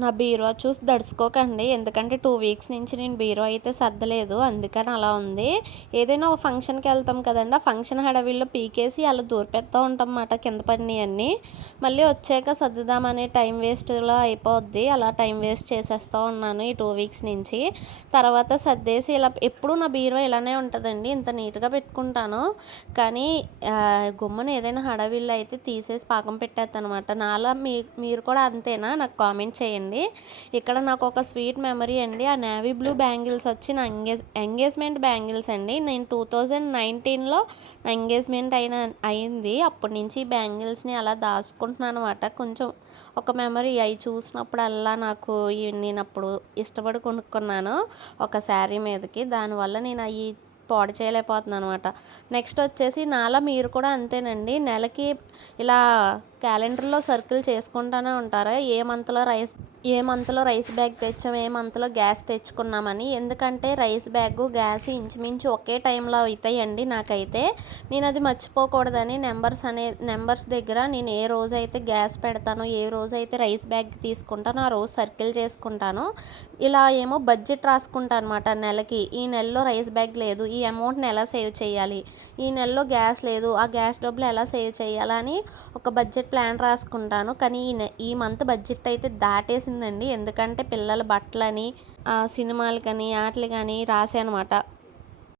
నా బీరువా చూసి దడుచుకోకండి. ఎందుకంటే 2 వీక్స్ నుంచి నేను బీరువా అయితే సర్దలేదు. అందుకని అలా ఉంది. ఏదైనా ఒక ఫంక్షన్‌కెళ్తాం కదండీ! ఆ ఫంక్షన్ హడావిడిలో పీకేసి అలా దూర్పేత్తా ఉంటాంమాట కింద పడినయన్నీ. మళ్ళీ వచ్చాక సర్దుదామనే టైం వేస్ట్‌లో అయిపోద్ది. అలా టైం వేస్ట్ చేసేస్తా ఉన్నాను ఈ 2 వీక్స్ నుంచి. తర్వాత సర్దేసి ఇలా ఎప్పుడూ నా బీరువా ఇలానే ఉంటదండి. ఇంత నీట్‌గా పెట్టుకుంటాను. కానీ గమ్మున ఏదైనా హడావిడిలో అయితే తీసేసి పక్కన పెట్టేత్తానమాట. నాలా మీరు కూడా అంతేనా? నాకు కామెంట్ చేయండి. ఇక్కడ నాకు ఒక స్వీట్ మెమరీ అండి. ఆ నేవీ బ్లూ బ్యాంగిల్స్ వచ్చి నా ఎంగేజ్మెంట్ బ్యాంగిల్స్ అండి. నేను 2019లో నా ఎంగేజ్మెంట్ అయింది. అప్పటి నుంచి ఈ బ్యాంగిల్స్ని అలా దాచుకుంటున్నాను అనమాట. కొంచెం ఒక మెమరీ అవి చూసినప్పుడల్లా నాకు నేను అప్పుడు ఇష్టపడి కొనుక్కున్నాను ఒక శారీ మీదకి. దానివల్ల నేను అవి పాడు చేయలేకపోతున్నాను అనమాట. నెక్స్ట్ వచ్చేసి నాలా మీరు కూడా అంతేనండి. నెలకి ఇలా క్యాలెండర్లో సర్కిల్ చేసుకుంటూనే ఉంటారా? ఏ మంత్లో రైస్ బ్యాగ్ తెచ్చాం, ఏ మంత్లో గ్యాస్ తెచ్చుకున్నామని. ఎందుకంటే రైస్ బ్యాగు గ్యాస్ ఇంచుమించు ఒకే టైంలో అవుతాయండి నాకైతే. నేను అది మర్చిపోకూడదని నెంబర్స్ దగ్గర నేను ఏ రోజైతే గ్యాస్ పెడతానో, ఏ రోజైతే రైస్ బ్యాగ్ తీసుకుంటానో ఆ రోజు సర్కిల్ చేసుకుంటాను. ఇలా ఏమో బడ్జెట్ రాసుకుంటాను అనమాట నెలకి. ఈ నెలలో రైస్ బ్యాగ్ లేదు, ఈ అమౌంట్ని ఎలా సేవ్ చేయాలి, ఈ నెలలో గ్యాస్ లేదు, ఆ గ్యాస్ డబ్బులు ఎలా సేవ్ చేయాలని ఒక బడ్జెట్ ప్లాన్ రాసుకుంటాను. కానీ ఈ మంత్ బడ్జెట్ అయితే దాటేసిందండి. ఎందుకంటే పిల్లల బట్టలని, సినిమాలకని, ఆటలు కానీ రాశానమాట.